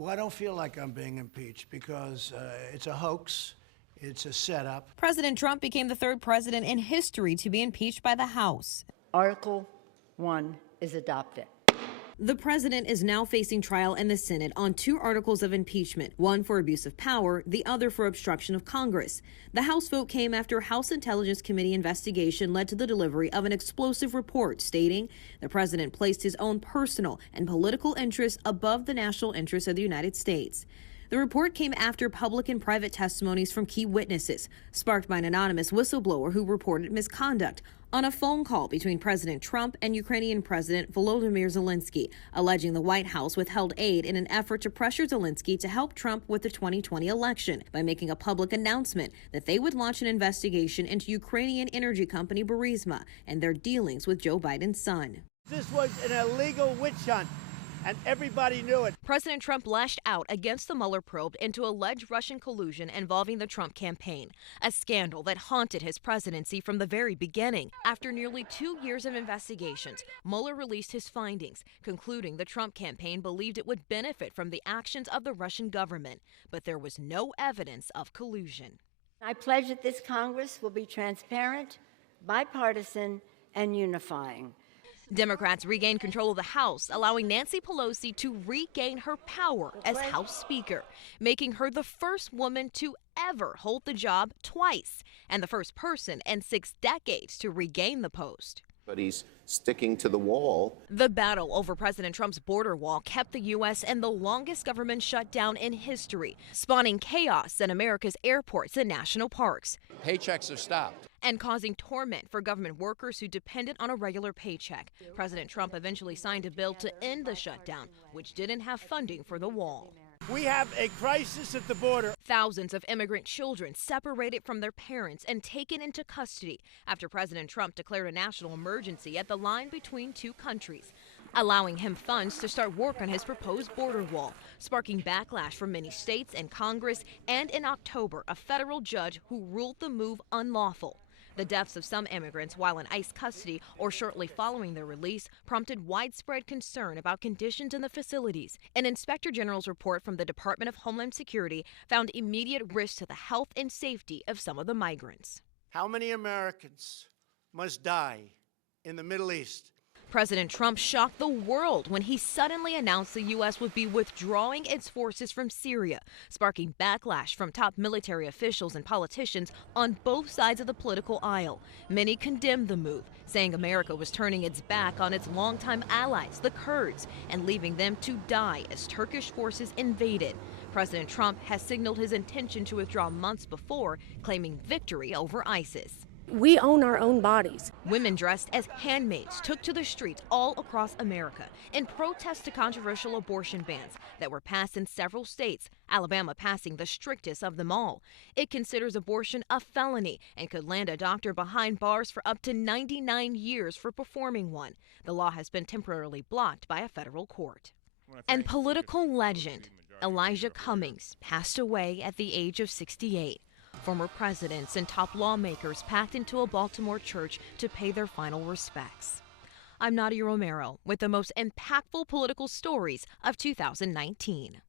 Well, I don't feel like I'm being impeached because it's a hoax. It's a setup. President Trump became the third president in history to be impeached by the House. Article 1 is adopted. The president is now facing trial in the Senate on 2 articles of impeachment, one for abuse of power, the other for obstruction of Congress. The House vote came after House Intelligence Committee investigation led to the delivery of an explosive report stating the president placed his own personal and political interests above the national interests of the United States. The report came after public and private testimonies from key witnesses, sparked by an anonymous whistleblower who reported misconduct on a phone call between President Trump and Ukrainian President Volodymyr Zelensky, alleging the White House withheld aid in an effort to pressure Zelensky to help Trump with the 2020 election by making a public announcement that they would launch an investigation into Ukrainian energy company Burisma and their dealings with Joe Biden's son. This was an illegal witch hunt, and everybody knew it. President Trump lashed out against the Mueller probe into alleged Russian collusion involving the Trump campaign, a scandal that haunted his presidency from the very beginning. After nearly 2 years of investigations, Mueller released his findings, concluding the Trump campaign believed it would benefit from the actions of the Russian government, but there was no evidence of collusion. I pledge that this Congress will be transparent, bipartisan, and unifying. Democrats regained control of the House, allowing Nancy Pelosi to regain her power as House Speaker, making her the first woman to ever hold the job twice and the first person in 6 decades to regain the post. But he's sticking to the wall. The battle over President Trump's border wall kept the U.S. in the longest government shutdown in history, spawning chaos in America's airports and national parks. Paychecks have stopped. And causing torment for government workers who depended on a regular paycheck. President Trump eventually signed a bill to end the shutdown, which didn't have funding for the wall. We have a crisis at the border. Thousands of immigrant children separated from their parents and taken into custody after President Trump declared a national emergency at the line between 2 countries, allowing him funds to start work on his proposed border wall, sparking backlash from many states and Congress, and in October, a federal judge who ruled the move unlawful. The deaths of some immigrants while in ICE custody or shortly following their release prompted widespread concern about conditions in the facilities. An Inspector General's report from the Department of Homeland Security found immediate risk to the health and safety of some of the migrants. How many Americans must die in the Middle East? President Trump shocked the world when he suddenly announced the U.S. would be withdrawing its forces from Syria, sparking backlash from top military officials and politicians on both sides of the political aisle. Many condemned the move, saying America was turning its back on its longtime allies, the Kurds, and leaving them to die as Turkish forces invaded. President Trump has signaled his intention to withdraw months before, claiming victory over ISIS. We own our own bodies. Women dressed as handmaids took to the streets all across America in protest to controversial abortion bans that were passed in several states, Alabama passing the strictest of them all. It considers abortion a felony and could land a doctor behind bars for up to 99 years for performing one. The law has been temporarily blocked by a federal court. And political legend Elijah Cummings passed away at the age of 68. Former presidents and top lawmakers packed into a Baltimore church to pay their final respects. I'm Nadia Romero with the most impactful political stories of 2019.